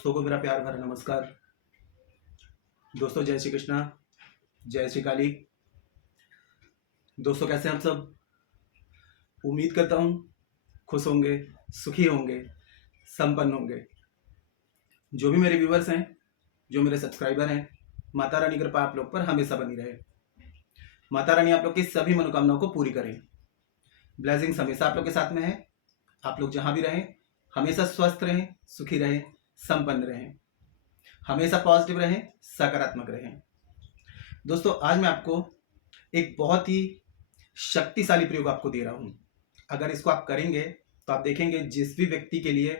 दोस्तों को मेरा प्यार भरा नमस्कार। दोस्तों जय श्री कृष्णा, जय श्री काली। दोस्तों कैसे हैं आप सब? उम्मीद करता हूँ खुश होंगे, सुखी होंगे, संपन्न होंगे। जो भी मेरे व्यूवर्स हैं, जो मेरे सब्सक्राइबर हैं, माता रानी की कृपा आप लोग पर हमेशा बनी रहे। माता रानी आप लोग की सभी मनोकामनाओं को पूरी करें। ब्लेसिंग्स हमेशा आप लोग के साथ में है। आप लोग जहाँ भी रहें हमेशा स्वस्थ रहें, सुखी रहें, संपन्न रहें, हमेशा पॉजिटिव रहें, सकारात्मक रहें। दोस्तों आज मैं आपको एक बहुत ही शक्तिशाली प्रयोग आपको दे रहा हूं। अगर इसको आप करेंगे तो आप देखेंगे जिस भी व्यक्ति के लिए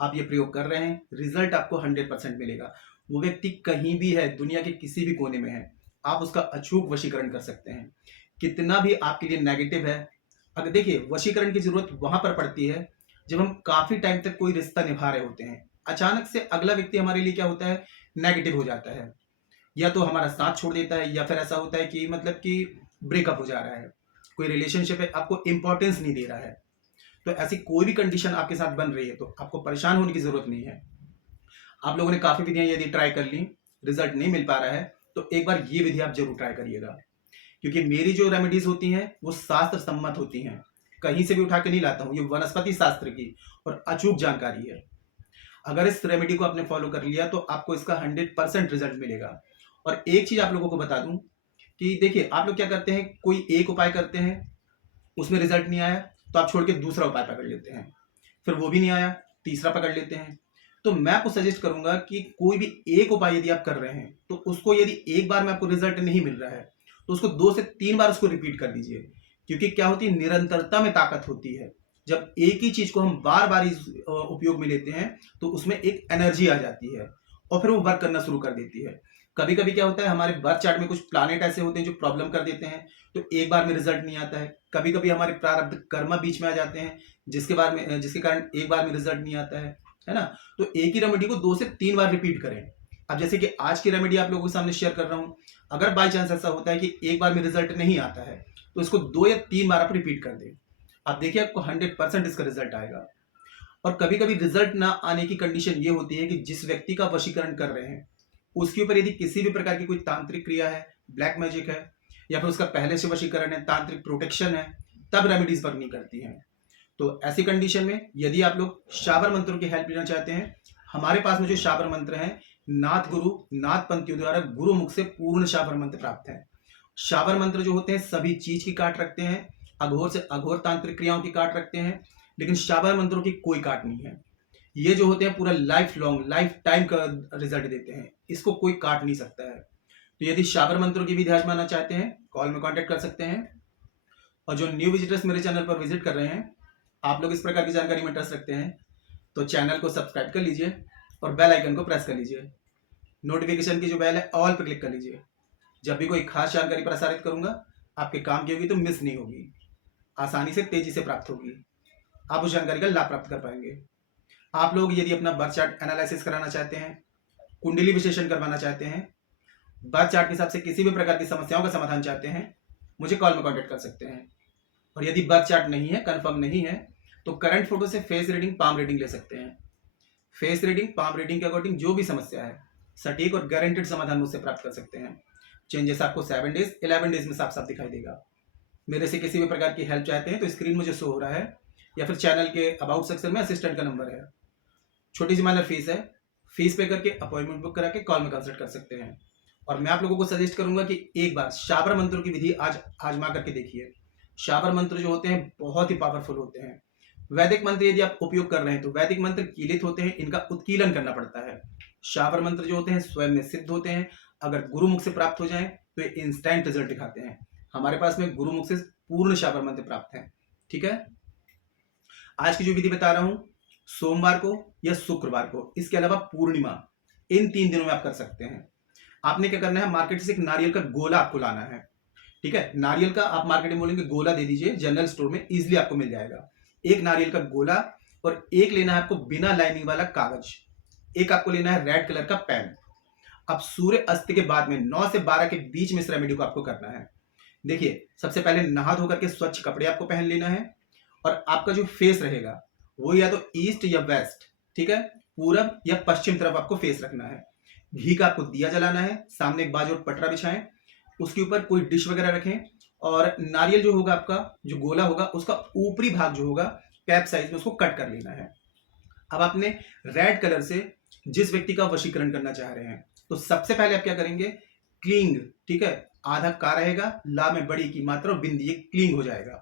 आप ये प्रयोग कर रहे हैं रिजल्ट आपको 100% मिलेगा। वो व्यक्ति कहीं भी है, दुनिया के किसी भी कोने में है, आप उसका अचूक वशीकरण कर सकते हैं। कितना भी आपके लिए नेगेटिव है, अगर देखिए वशीकरण की जरूरत वहां पर पड़ती है जब हम काफी टाइम तक कोई रिश्ता निभा रहे होते हैं, अचानक से अगला व्यक्ति हमारे लिए क्या होता है, नेगेटिव हो जाता है, या तो हमारा साथ छोड़ देता है, या फिर ऐसा होता है कि मतलब कि ब्रेकअप हो जा रहा है, कोई रिलेशनशिप है आपको इंपॉर्टेंस नहीं दे रहा है। तो ऐसी कोई भी कंडीशन आपके साथ बन रही है तो आपको परेशान होने की जरूरत नहीं है। आप लोगों ने काफी विधियां यदि ट्राई कर ली, रिजल्ट नहीं मिल पा रहा है, तो एक बार ये विधि आप जरूर ट्राई करिएगा। क्योंकि मेरी जो रेमेडीज होती हैं वो शास्त्र सम्मत होती हैं, कहीं से भी उठा के नहीं लाता हूं, ये वनस्पति शास्त्र की और अचूक जानकारी है। अगर इस रेमेडी को आपने फॉलो कर लिया तो आपको इसका 100% रिजल्ट मिलेगा। और एक चीज आप लोगों को बता दूं कि देखिए आप लोग क्या करते हैं, कोई एक उपाय करते हैं, उसमें रिजल्ट नहीं आया तो आप छोड़ के दूसरा उपाय पकड़ लेते हैं, फिर वो भी नहीं आया, तीसरा पकड़ लेते हैं। तो मैं आपको सजेस्ट करूंगा कि कोई भी एक उपाय यदि आप कर रहे हैं तो उसको यदि एक बार में आपको रिजल्ट नहीं मिल रहा है तो उसको 2 से 3 बार उसको रिपीट कर दीजिए। क्योंकि क्या होती है, निरंतरता में ताकत होती है। जब एक ही चीज को हम बार बार उपयोग में लेते हैं तो उसमें एक एनर्जी आ जाती है और फिर वो वर्क करना शुरू कर देती है। कभी कभी क्या होता है, हमारे बर्थ चार्ट में कुछ प्लानेट ऐसे होते हैं जो प्रॉब्लम कर देते हैं, तो एक बार में रिजल्ट नहीं आता है। कभी कभी हमारे प्रारब्ध कर्म बीच में आ जाते हैं जिसके कारण एक बार में रिजल्ट नहीं आता है ना। तो एक ही रेमेडी को 2 से 3 बार रिपीट करें। अब जैसे कि आज की रेमेडी आप लोगों के सामने शेयर कर रहा हूं, अगर बाई चांस ऐसा होता है कि एक बार में रिजल्ट नहीं आता है तो इसको 2 या 3 बार आप रिपीट कर दें। आप देखिए आपको 100% इसका रिजल्ट आएगा। और कभी कभी रिजल्ट ना आने की कंडीशन ये होती है कि जिस व्यक्ति का वशीकरण कर रहे हैं उसके ऊपर यदि किसी भी प्रकार की कोई तांत्रिक क्रिया है, ब्लैक मैजिक है, या फिर उसका पहले से वशीकरण है, तांत्रिक प्रोटेक्शन है, तब रेमेडीज वर्क नहीं करती हैं। तो ऐसी कंडीशन में यदि आप लोग शाबर मंत्रों की हेल्प लेना चाहते हैं, हमारे पास में जो शाबर मंत्र हैं नाथ गुरु नाथ पंथियों द्वारा गुरु मुख से पूर्ण शाबर मंत्र प्राप्त है। शाबर मंत्र जो होते हैं सभी चीज की काट रखते हैं, अघोर से अघोर तांत्रिक क्रियाओं की काट रखते हैं, लेकिन शाबर मंत्रों की कोई काट नहीं है। ये जो होते हैं पूरा लाइफ लॉन्ग, लाइफ टाइम का रिजल्ट देते हैं, इसको कोई काट नहीं सकता है। तो यदि शाबर मंत्रों की विधि आजमाना चाहते हैं कॉल में कांटेक्ट कर सकते हैं। और जो न्यू विजिटर्स मेरे चैनल पर विजिट कर रहे हैं, आप लोग इस प्रकार की जानकारी में इंटरेस्ट रखते हैं तो चैनल को सब्सक्राइब कर लीजिए और बेल आइकन को प्रेस कर लीजिए। नोटिफिकेशन की जो बेल है ऑल पर क्लिक कर लीजिए। जब भी कोई खास जानकारी प्रसारित करूंगा आपके काम की होगी तो मिस नहीं होगी, आसानी से तेजी से प्राप्त होगी, आप उस जानकारी का लाभ प्राप्त कर पाएंगे। आप लोग यदि अपना बर्थ चार्ट एनालिसिस कराना चाहते हैं, कुंडली विश्लेषण करवाना चाहते हैं, बर्थ चार्ट के हिसाब से किसी भी प्रकार की समस्याओं का समाधान चाहते हैं, मुझे कॉल में कांटेक्ट कर सकते हैं। और यदि बर्थ चार्ट नहीं है, कंफर्म नहीं है, तो करंट फोटो से फेस रीडिंग, पाम रीडिंग ले सकते हैं। फेस रीडिंग, पाम रीडिंग के अकॉर्डिंग जो भी समस्या है सटीक और गारंटेड समाधान मुझसे प्राप्त कर सकते हैं। चेंजेस आपको 7 डेज 11 डेज में साफ साफ दिखाई देगा। मेरे से किसी भी प्रकार की हेल्प चाहते हैं तो स्क्रीन मुझे शो हो रहा है या फिर चैनल के अबाउट सेक्शन में असिस्टेंट का नंबर है। छोटी सी माइनर फीस है, फीस पे करके अपॉइंटमेंट बुक करा के कॉल में कंसल्ट कर सकते हैं। और मैं आप लोगों को सजेस्ट करूंगा कि एक बार शाबर मंत्रों की विधि आज आजमा करके देखिए। शाबर मंत्र जो होते हैं बहुत ही पावरफुल होते हैं। वैदिक मंत्र यदि आप उपयोग कर रहे हैं तो वैदिक मंत्र कीलित होते हैं, इनका उत्कीलन करना पड़ता है। शाबर मंत्र जो होते हैं स्वयं में सिद्ध होते हैं, अगर गुरुमुख से प्राप्त हो जाएं तो ये इंस्टेंट रिजल्ट दिखाते हैं। हमारे पास में गुरुमुख से पूर्ण शाबर मंत्र प्राप्त है। ठीक है, आज की जो विधि बता रहा हूं सोमवार को या शुक्रवार को, इसके अलावा पूर्णिमा, इन 3 दिनों में आप कर सकते हैं। आपने क्या करना है, मार्केट से एक नारियल का गोला आपको लाना है। ठीक है, नारियल का आप मार्केट में बोलेंगे गोला दे दीजिए, जनरल स्टोर में इजीली आपको मिल जाएगा। एक नारियल का गोला और एक लेना है आपको बिना लाइनिंग वाला कागज, एक आपको लेना है रेड कलर का पेन। अब सूर्य अस्त के बाद में 9 से 12 के बीच में इस रेमेडी को आपको करना है। देखिए सबसे पहले नहा धो करके स्वच्छ कपड़े आपको पहन लेना है और आपका जो फेस रहेगा वो या तो ईस्ट या वेस्ट, ठीक है, पूरब या पश्चिम तरफ आपको फेस रखना है। घी का आपको दिया जलाना है, सामने एक बाजू और पटरा बिछाएं, उसके ऊपर कोई डिश वगैरह रखें और नारियल जो होगा आपका, जो गोला होगा, उसका ऊपरी भाग जो होगा कैप साइज में उसको कट कर लेना है। अब आपने रेड कलर से जिस व्यक्ति का वशीकरण करना चाह रहे हैं, तो सबसे पहले आप क्या करेंगे, क्लींग, ठीक है, आधा का रहेगा, ला में बड़ी की मात्रा और बिंदी, ये क्लींग हो जाएगा।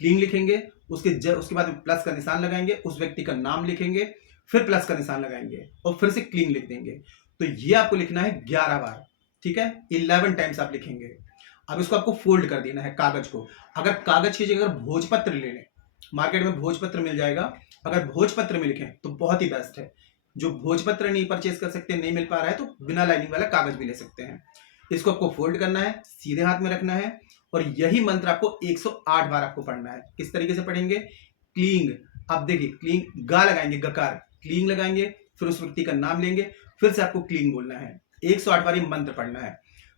क्लींग लिखेंगे, उसके बाद प्लस का निशान लगाएंगे, उस व्यक्ति का नाम लिखेंगे, फिर प्लस का निशान लगाएंगे और फिर से क्लींग लिख देंगे। तो ये आपको लिखना है 11 बार, ठीक है, 11 टाइम्स आप लिखेंगे। अब इसको आपको फोल्ड कर देना है कागज को। अगर कागज की जगह भोजपत्र ले लें, मार्केट में भोजपत्र मिल जाएगा, अगर भोजपत्र में लिखें तो बहुत ही बेस्ट है। जो भोजपत्र नहीं परचेज कर सकते, नहीं मिल पा रहा है, तो बिना लाइनिंग वाला कागज भी ले सकते हैं। इसको आपको फोल्ड करना है, सीधे हाथ में रखना है और यही मंत्र आपको 108 बार आपको पढ़ना है। किस तरीके से पढ़ेंगे, क्लींग, अब देखिए क्लींग, गा लगाएंगे, गकार, क्लींग लगाएंगे, फिर उस व्यक्ति का नाम लेंगे, फिर से आपको क्लींग बोलना है, 108 बार ये मंत्र पढ़ना है।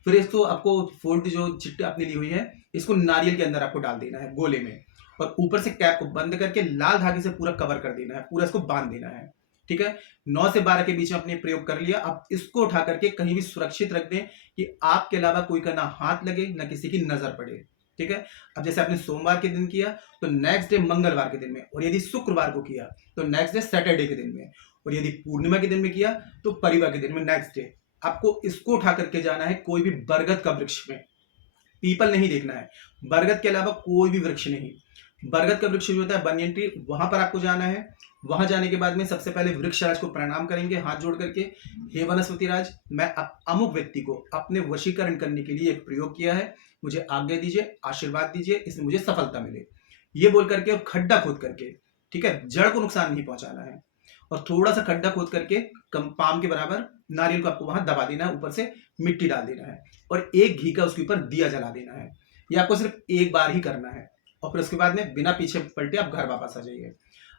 फिर इसको आपको फोल्ड जो चिट्ठी आपने ली हुई है, इसको नारियल के अंदर आपको डाल देना है, गोले में, और ऊपर से कैप को बंद करके लाल धागे से पूरा कवर कर देना है, पूरा इसको बांध देना है, ठीक है। 9 से 12 के बीच में आपने प्रयोग कर लिया। अब इसको उठा करके कहीं भी सुरक्षित रख दें कि आपके अलावा कोई का ना हाथ लगे ना किसी की नजर पड़े, ठीक है। अब जैसे आपने सोमवार के दिन किया तो नेक्स्ट डे मंगलवार के दिन में, और यदि शुक्रवार को किया तो नेक्स्ट डे सैटरडे के दिन में, और यदि पूर्णिमा के दिन में किया तो परिवार के दिन में नेक्स्ट डे। आपको इसको उठा करके जाना है कोई भी बरगद का वृक्ष में, पीपल नहीं देखना है, बरगद के अलावा कोई भी वृक्ष नहीं। बरगद का वृक्ष जो होता है बनियन ट्री, वहां पर आपको जाना है। वहां जाने के बाद में सबसे पहले वृक्षराज को प्रणाम करेंगे हाथ जोड़ करके, हे वनस्पति राज, मैं अमुक व्यक्ति को अपने वशीकरण करने के लिए प्रयोग किया है, मुझे आज्ञा दीजिए, आशीर्वाद दीजिए, इसमें मुझे सफलता मिले, ये बोल करके, और खड्डा खोद करके, ठीक है, जड़ को नुकसान नहीं पहुंचाना है, और थोड़ा सा खड्डा खोद करके पाम के बराबर नारियल को आपको वहां दबा देना है, ऊपर से मिट्टी डाल देना है और एक घी का उसके ऊपर दिया जला देना है। ये आपको सिर्फ एक बार ही करना है और फिर उसके बाद में बिना पीछे पलटे आप घर वापस आ जाइए।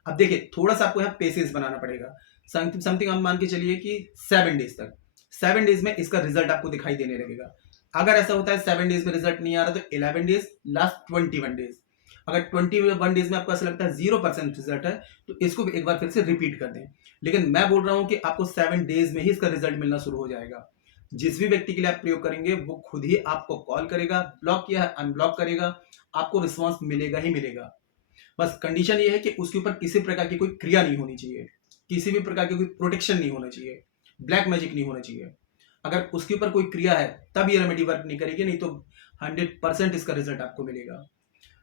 अब देखिए थोड़ा सा आपको यहाँ पेशेंस बनाना पड़ेगा, समथिंग हम मान के चलिए कि 7 डेज तक, 7 डेज में इसका रिजल्ट आपको दिखाई देने लगेगा। अगर ऐसा होता है 7 डेज में रिजल्ट नहीं आ रहा तो 11 डेज, लास्ट 21 डेज। अगर 21 डेज में आपको ऐसा लगता है 0% रिजल्ट है तो इसको एक बार फिर से रिपीट कर दें। लेकिन मैं बोल रहा हूं कि आपको 7 डेज में ही इसका रिजल्ट मिलना शुरू हो जाएगा। जिस भी व्यक्ति के लिए आप प्रयोग करेंगे वो खुद ही आपको कॉल करेगा, ब्लॉक किया है अनब्लॉक करेगा, आपको रिस्पॉन्स मिलेगा ही मिलेगा। बस कंडीशन ये है कि उसके ऊपर किसी प्रकार की कोई क्रिया नहीं होनी चाहिए, किसी भी प्रकार की कोई प्रोटेक्शन नहीं होना चाहिए, ब्लैक मैजिक नहीं होना चाहिए। अगर उसके ऊपर कोई क्रिया है तब ये रेमेडी वर्क नहीं करेगी, नहीं तो 100% इसका रिजल्ट आपको मिलेगा।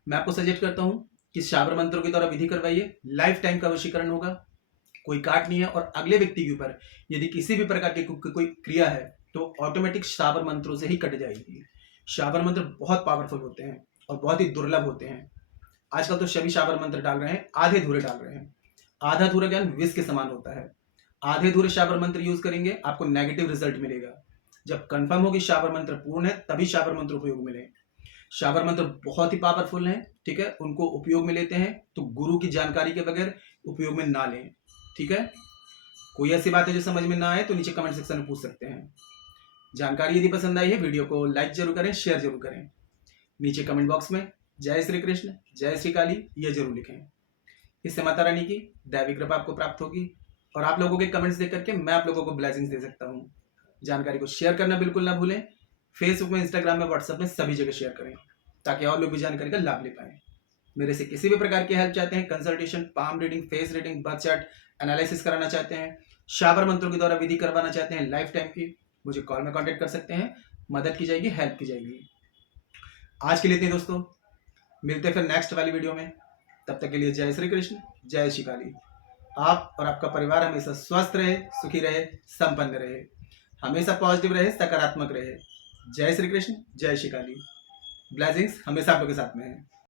मैं आपको सजेस्ट करता हूं कि शाबर मंत्रों के द्वारा विधि करवाइए, लाइफ टाइम का वशीकरण होगा, कोई काट नहीं है। और अगले व्यक्ति के ऊपर यदि किसी भी प्रकार की कोई क्रिया है तो ऑटोमेटिक शाबर मंत्रों से ही कट जाएगी। शाबर मंत्र बहुत पावरफुल होते हैं और बहुत ही दुर्लभ होते हैं। आजकल तो सभी शाबर मंत्र डाल रहे हैं, आधे धूरे डाल रहे हैं। आधा धूरा ज्ञान विष के समान होता है। आधे धूरे शाबर मंत्र यूज करेंगे आपको नेगेटिव रिजल्ट मिलेगा। जब कंफर्म होगी शाबर मंत्र पूर्ण है तभी शाबर मंत्र उपयोग मिले। शाबर मंत्र बहुत ही पावरफुल हैं, ठीक है, उनको उपयोग में लेते हैं तो गुरु की जानकारी के बगैर उपयोग में ना लें, ठीक है। कोई ऐसी बात है जो समझ में ना आए तो नीचे कमेंट सेक्शन में पूछ सकते हैं। जानकारी यदि पसंद आई है वीडियो को लाइक जरूर करें, शेयर जरूर करें। नीचे कमेंट बॉक्स में जय श्री कृष्ण, जय श्री काली ये जरूर लिखें। इससे माता रानी की दैवी कृपा आपको प्राप्त होगी और आप लोगों के कमेंट्स देख करके मैं आप लोगों को ब्लेसिंग्स दे सकता हूँ। जानकारी को शेयर करना बिल्कुल ना भूलें। फेसबुक में, इंस्टाग्राम में, व्हाट्सएप में सभी जगह शेयर करें ताकि और लोग भी जानकारी का लाभ ले पाए। मेरे से किसी भी प्रकार की हेल्प चाहते हैं, consultation, palm reading, face reading, birth chart analysis कराना चाहते हैं, शाबर मंत्रों के द्वारा विधि करवाना चाहते हैं लाइफ टाइम की, मुझे कॉल में कांटेक्ट कर सकते हैं। मदद की जाएगी, हेल्प की जाएगी। आज के लिए इतने दोस्तों, मिलते हैं फिर नेक्स्ट वाली वीडियो में। तब तक के लिए जय श्री कृष्ण, जय श्री काली। आप और आपका परिवार हमेशा स्वस्थ रहे, सुखी रहे, संपन्न रहे, हमेशा पॉजिटिव रहे, सकारात्मक रहे। जय श्री कृष्ण, जय श्री काली। ब्लेसिंग्स हमेशा आप लोगों के साथ में है।